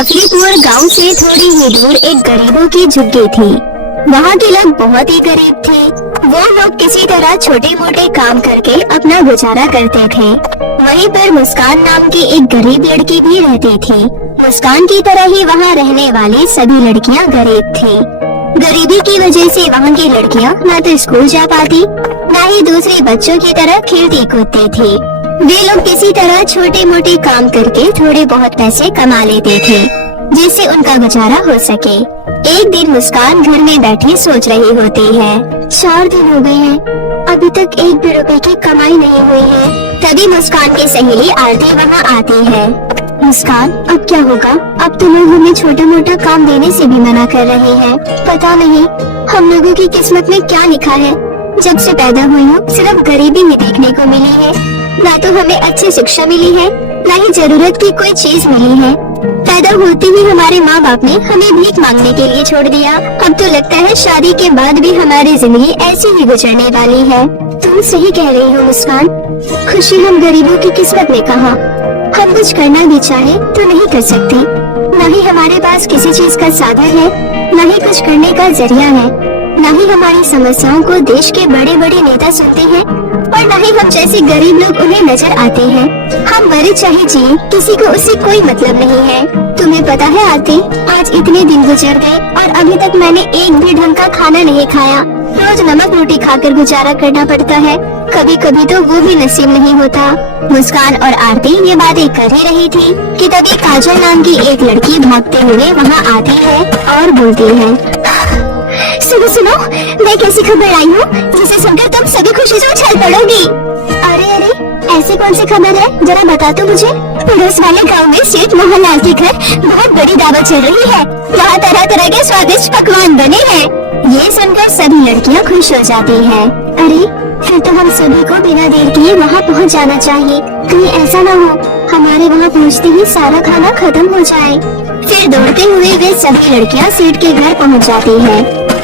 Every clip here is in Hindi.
जफरीपुर गांव से थोड़ी ही दूर एक गरीबों की झुग्गी थी। वहाँ के लोग बहुत ही गरीब थे। वो लोग किसी तरह छोटे मोटे काम करके अपना गुजारा करते थे। वहीं पर मुस्कान नाम की एक गरीब लड़की भी रहती थी। मुस्कान की तरह ही वहाँ रहने वाली सभी लड़कियाँ गरीब थी। गरीबी की वजह से वहाँ की लड़कियाँ न तो स्कूल जा पाती, न ही दूसरे बच्चों की तरह खेलती कूदती थी। वे लोग किसी तरह छोटे मोटे काम करके थोड़े बहुत पैसे कमा लेते थे, जिससे उनका गुजारा हो सके। एक दिन मुस्कान घर में बैठी सोच रही होती है। 4 दिन हो गए हैं, अभी तक 1 भी रुपए की कमाई नहीं हुई है। तभी मुस्कान की सहेली आरती वहाँ आती है। मुस्कान, अब क्या होगा? अब तो लोग हमें छोटा मोटा काम देने से भी मना कर रहे हैं। पता नहीं हम लोगों की किस्मत में क्या लिखा है। जब से पैदा हुई हूँ सिर्फ गरीबी में देखने को मिली है। ना तो हमें अच्छी शिक्षा मिली है, ना ही जरूरत की कोई चीज मिली है। पैदा होते ही हमारे माँ बाप ने हमें भीख मांगने के लिए छोड़ दिया। अब तो लगता है शादी के बाद भी हमारी जिंदगी ऐसी ही गुजरने वाली है। तुम सही कह रही हो मुस्कान, खुशी हम गरीबों की किस्मत में कहाँ। हम कुछ करना भी चाहे तो नहीं कर सकते। न ही हमारे पास किसी चीज का साधन है, न ही कुछ करने का जरिया है, न ही हमारी समस्याओं को देश के बड़े बड़े नेता सुनते हैं, और न ही हम जैसे गरीब लोग उन्हें नजर आते हैं। हम मरे चाहे जिए, किसी को उससे कोई मतलब नहीं है। तुम्हें पता है आरती, आज इतने दिन गुजर गए और अभी तक मैंने एक भी ढंग का खाना नहीं खाया। रोज नमक रोटी खाकर गुजारा करना पड़ता है। कभी कभी तो वो भी नसीब नहीं होता। मुस्कान और आरती ये बातें कर ही रही थी कि तभी काजल नाम की एक लड़की भागते हुए वहाँ आती है और बोलती है, सुनो सुनो, मैं कैसी खबर आई हूँ जिसे सुनकर तुम सभी खुशी से उछल पड़ोगी। अरे अरे, ऐसी कौन सी खबर है, जरा बता तो मुझे। पड़ोस वाले गांव में सेठ मोहनलाल के घर बहुत बड़ी दावत चल रही है। यहाँ तरह तरह के स्वादिष्ट पकवान बने हैं। ये सुनकर सभी लड़कियाँ खुश हो जाती हैं। अरे फिर तो हम सभी को बिना देर किए वहाँ पहुँच जाना चाहिए। कहीं ऐसा ना हो हमारे वहाँ पहुँचते ही सारा खाना खत्म हो जाए। फिर दौड़ते हुए वे सभी लड़कियाँ सेठ के घर पहुँच जाती हैं।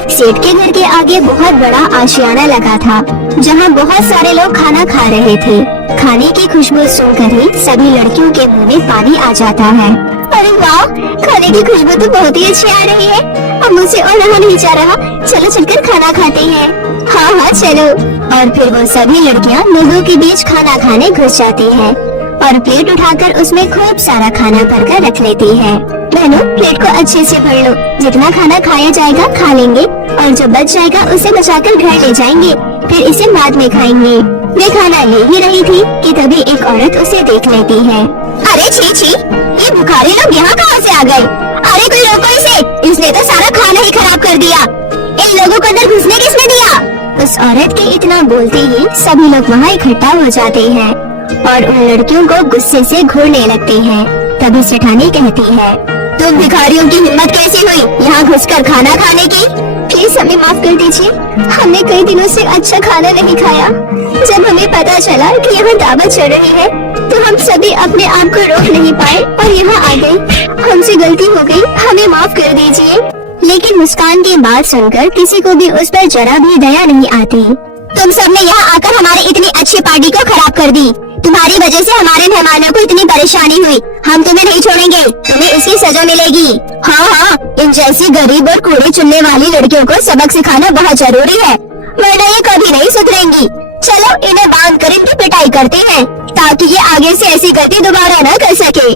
सेठ के घर के आगे बहुत बड़ा आशियाना लगा था, जहाँ बहुत सारे लोग खाना खा रहे थे। खाने की खुशबू सुनकर ही सभी लड़कियों के मुंह में पानी आ जाता है। अरे वाह, खाने की खुशबू तो बहुत ही अच्छी आ रही है। अब मुझसे और रहा नहीं जा रहा, चलो चलकर खाना खाते हैं। हाँ हाँ चलो। और फिर वो सभी लड़कियाँ लोगों के बीच खाना खाने घुस जाती है और प्लेट उठाकर उसमें खूब सारा खाना भरकर रख लेती है। बहनों, प्लेट को अच्छे से भर लो। जितना खाना खाया जाएगा खा लेंगे और जो बच जाएगा उसे बचाकर घर ले जाएंगे, फिर इसे बाद में खाएंगे। वे खाना ले ही रही थी कि तभी एक औरत उसे देख लेती है। अरे छी छी, ये भिखारी लोग यहाँ कहाँ से आ गए? अरे कोई रोको इसे, इसने तो सारा खाना ही खराब कर दिया। इन लोगों को अंदर घुसने किसने दिया? उस औरत के इतना बोलते ही सभी लोग वहाँ इकट्ठा हो जाते हैं और उन लड़कियों को गुस्से से घूरने लगते हैं। तभी सेठानी कहती है, तुम भिखारियों की हिम्मत कैसी हुई यहाँ घुसकर खाना खाने की? प्लीज हमें माफ कर दीजिए, हमने कई दिनों से अच्छा खाना नहीं खाया। जब हमें पता चला कि यहाँ दावत चल रही है तो हम सभी अपने आप को रोक नहीं पाए और यहाँ आ गए। हमसे गलती हो गई, हमें माफ कर दीजिए। लेकिन मुस्कान की बात सुनकर किसी को भी उस पर जरा भी दया नहीं आती। तुम सबने यहाँ आकर हमारी इतनी अच्छी पार्टी को खराब कर दी। तुम्हारी वजह से हमारे मेहमानों को इतनी परेशानी हुई। हम तुम्हें नहीं छोड़ेंगे, तुम्हें इसकी सजा मिलेगी। हाँ हाँ, इन जैसी गरीब और कूड़े चुनने वाली लड़कियों को सबक सिखाना बहुत जरूरी है, वरना ये कभी नहीं सुधरेंगी। चलो इन्हें बांध कर इनकी पिटाई करते हैं ताकि ये आगे से ऐसी गलती दोबारा न कर सके।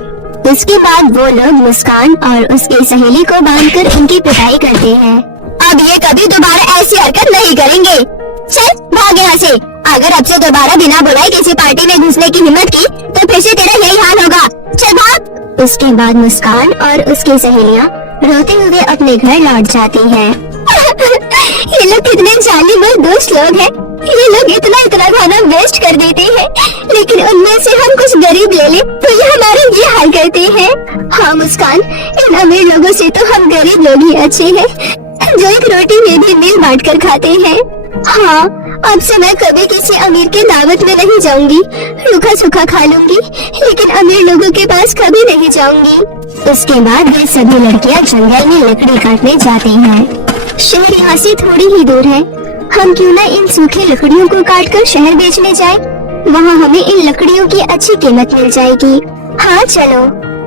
उसके बाद वो लोग मुस्कान और उसकी सहेली को बांधकर इनकी पिटाई करते हैं। अब ये कभी दोबारा ऐसी हरकत नहीं करेंगे। चल भाग यहाँ से। अगर अब से दोबारा बिना बुलाए किसी पार्टी में घुसने की हिम्मत की तो फिर से तेरा यही हाल होगा। चल भाग। उसके बाद मुस्कान और उसकी सहेलियाँ रोते हुए अपने घर लौट जाती हैं। ये लोग कितने जालिम और दोस्त लोग हैं। ये लोग इतना खाना वेस्ट कर देते हैं, लेकिन उनमें से हम कुछ गरीब ले ले तो ये हमारे ये हाल करते हैं। हाँ मुस्कान, इन अमीर लोगों से तो हम गरीब लोग ही अच्छे हैं, जो एक रोटी में भी मिल बांट कर खाते हैं। हाँ, अब से मैं कभी किसी अमीर के दावत में नहीं जाऊंगी। रूखा सूखा खा लूंगी, लेकिन अमीर लोगों के पास कभी नहीं जाऊंगी। उसके बाद वे सभी लड़कियां जंगल में लकड़ी काटने जाती हैं। शहर यहाँ से थोड़ी ही दूर है, हम क्यों न इन सूखी लकड़ियों को काटकर शहर बेचने जाएं? वहाँ हमें इन लकड़ियों की अच्छी कीमत मिल जाएगी। हाँ चलो।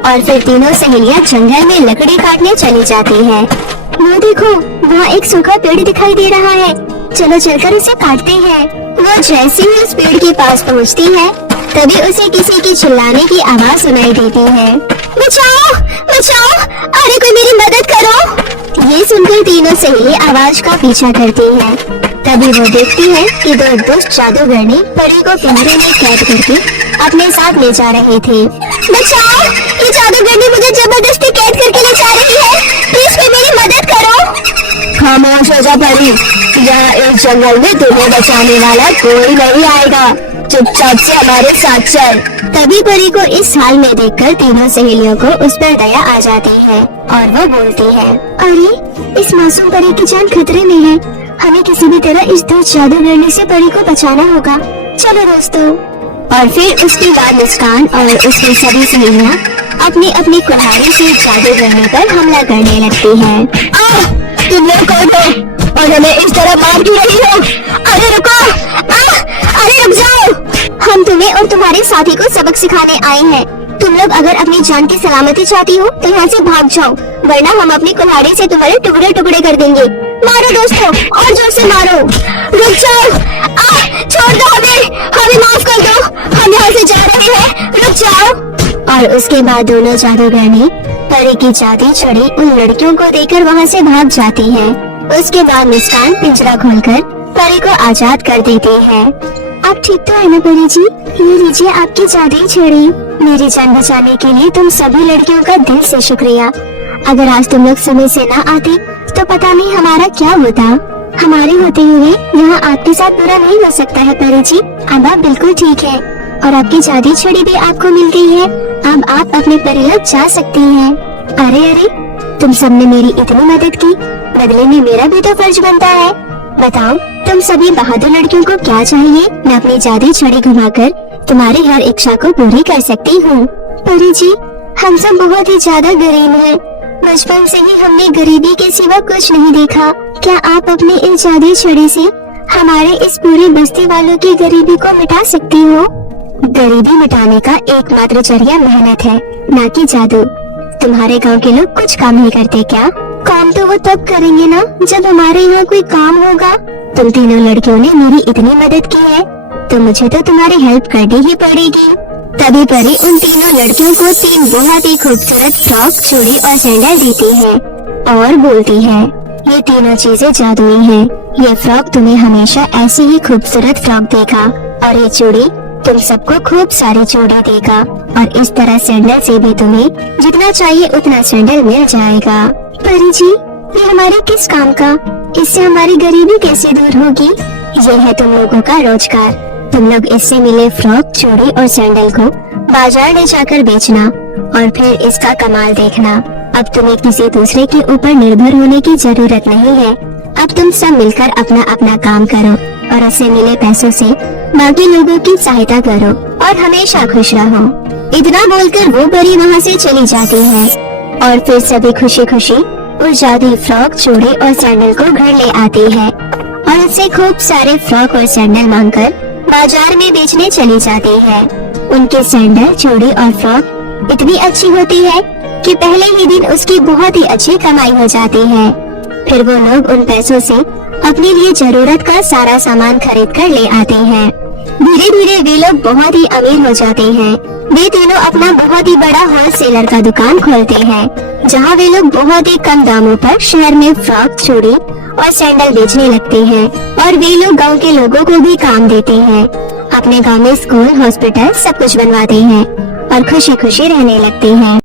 और फिर तीनों सहेलियां जंगल में लकड़ी काटने चली जाती है। वो देखो, वहाँ एक सूखा पेड़ दिखाई दे रहा है, चलो चलकर उसे काटते हैं। वो जैसे ही उस पेड़ के पास पहुँचती है, तभी उसे किसी की चिल्लाने की आवाज सुनाई देती है। बचाओ, बचाओ, अरे कोई मेरी मदद करो। ये सुनकर तीनों सहेली आवाज का पीछा करती है। तभी वो देखती है कि दो दुष्ट जादूगरनी परी को पिंजरे में कैद करके अपने साथ ले जा रहे थे। बचाओ, ये जादूगरनी मुझे जबरदस्ती कैद करके ले जा रही है, प्लीज कोई मेरी मदद करो। खामोश हो जा परी, यहाँ इस जंगल में तुम्हें बचाने वाला कोई नहीं आएगा, चुपचाप से हमारे साथ चल। तभी परी को इस हाल में देखकर तीनों सहेलियों को उस पर दया आ जाती है और वो बोलती है, अरे इस मासूम परी की जान खतरे में है, हमें किसी भी तरह इस दुष्ट जादूगरनी से परी को बचाना होगा, चलो दोस्तों। और फिर उसके बाद मुस्कान और उसकी सभी सहेलियां अपनी अपनी कुल्हाड़ी से जादूगरनी पर हमला करने लगती है। तुम लोग कौन हो और हमें इस तरह मार क्यों रही हो? अरे रुको, अरे रुक जाओ, हम तुम्हें और तुम्हारे साथी को सबक सिखाने आए हैं। तुम लोग अगर अपनी जान की सलामती चाहती हो तो यहाँ से भाग जाओ, वरना हम अपनी कुल्हाड़ी से तुम्हारे टुकड़े टुकड़े कर देंगे। मारो दोस्तों, और जोर से मारो। रुक जाओ, छोड़ दो हमें माफ कर दो, हम यहाँ से जा रहे हैं, रुक जाओ। और उसके बाद दोनों जादूगरनी परी की जादू छड़ी उन लड़कियों को देकर वहाँ से भाग जाती है। उसके बाद मुस्कान पिंजरा खोलकर परी को आजाद कर देती है। आप ठीक तो है ना परी जी? ये लीजिए आपकी जादुई छड़ी। मेरी जान बचाने के लिए तुम सभी लड़कियों का दिल से शुक्रिया। अगर आज तुम लोग समय से ना आते तो पता नहीं हमारा क्या होता। हमारे होते हुए यहाँ आपके साथ बुरा नहीं हो सकता है परी जी। अब आप बिल्कुल ठीक है और आपकी जादुई छड़ी भी आपको मिल गई है। अब आप अपने परिलक जा सकती हैं। अरे अरे, तुम सबने मेरी इतनी मदद की, बदले में मेरा भी तो फर्ज बनता है। बताओ तुम सभी बहादुर लड़कियों को क्या चाहिए? मैं अपनी जादुई छड़ी घुमाकर तुम्हारी हर इच्छा को पूरी कर सकती हूँ। परी जी, हम सब बहुत ही ज्यादा गरीब हैं। बचपन से ही हमने गरीबी के सिवा कुछ नहीं देखा। क्या आप अपनी इस जादुई छड़ी से हमारे इस पूरी बस्ती वालों की गरीबी को मिटा सकती हो? गरीबी मिटाने का एकमात्र जरिया मेहनत है, ना कि जादू। तुम्हारे गांव के लोग कुछ काम नहीं करते क्या? काम तो वो तब करेंगे ना जब हमारे यहाँ कोई काम होगा। तुम तीनों लड़कियों ने मेरी इतनी मदद की है तो मुझे तो तुम्हारी हेल्प करनी ही पड़ेगी। तभी परी उन तीनों लड़कियों को 3 बहुत ही खूबसूरत फ्रॉक, चूड़ी और सैंडल देती है और बोलती है, ये तीनों चीजें जादुई हैं। ये फ्रॉक तुम्हें हमेशा ऐसी ही खूबसूरत फ्रॉक देगा और ये चूड़ी तुम सबको खूब सारी चूड़ी देगा और इस तरह सैंडल से भी तुम्हें जितना चाहिए उतना सैंडल मिल जाएगा। परी जी, ये हमारे किस काम का? इससे हमारी गरीबी कैसे दूर होगी? ये है तुम लोगों का रोजगार। तुम लोग इससे मिले फ्रॉक, चूड़ी और सैंडल को बाजार ले जाकर बेचना और फिर इसका कमाल देखना। अब तुम्हें किसी दूसरे के ऊपर निर्भर होने की जरूरत नहीं है। अब तुम सब मिलकर अपना अपना काम करो और उससे मिले पैसों से बाकी लोगों की सहायता करो और हमेशा खुश रहो। इतना बोलकर वो परी वहाँ से चली जाती है और फिर सभी खुशी खुशी उस जादुई फ्रॉक, चूड़ी और सैंडल को घर ले आती है और उससे खूब सारे फ्रॉक और सैंडल मांगकर बाजार में बेचने चली जाती है। उनके सैंडल, चूड़ी और फ्रॉक इतनी अच्छी होती है कि पहले ही दिन उसकी बहुत ही अच्छी कमाई हो जाती है। फिर वो लोग उन पैसों से अपने लिए जरूरत का सारा सामान खरीद कर ले आते हैं। धीरे धीरे वे लोग बहुत ही अमीर हो जाते हैं। वे तीनों अपना बहुत ही बड़ा होलसेलर का दुकान खोलते हैं, जहाँ वे लोग बहुत ही कम दामों पर शहर में फ्रॉक, चूड़ी और सैंडल बेचने लगते हैं और वे लोग गांव के लोगों को भी काम देते हैं। अपने गांव में स्कूल, हॉस्पिटल सब कुछ बनवाते हैं और खुशी खुशी रहने लगते हैं।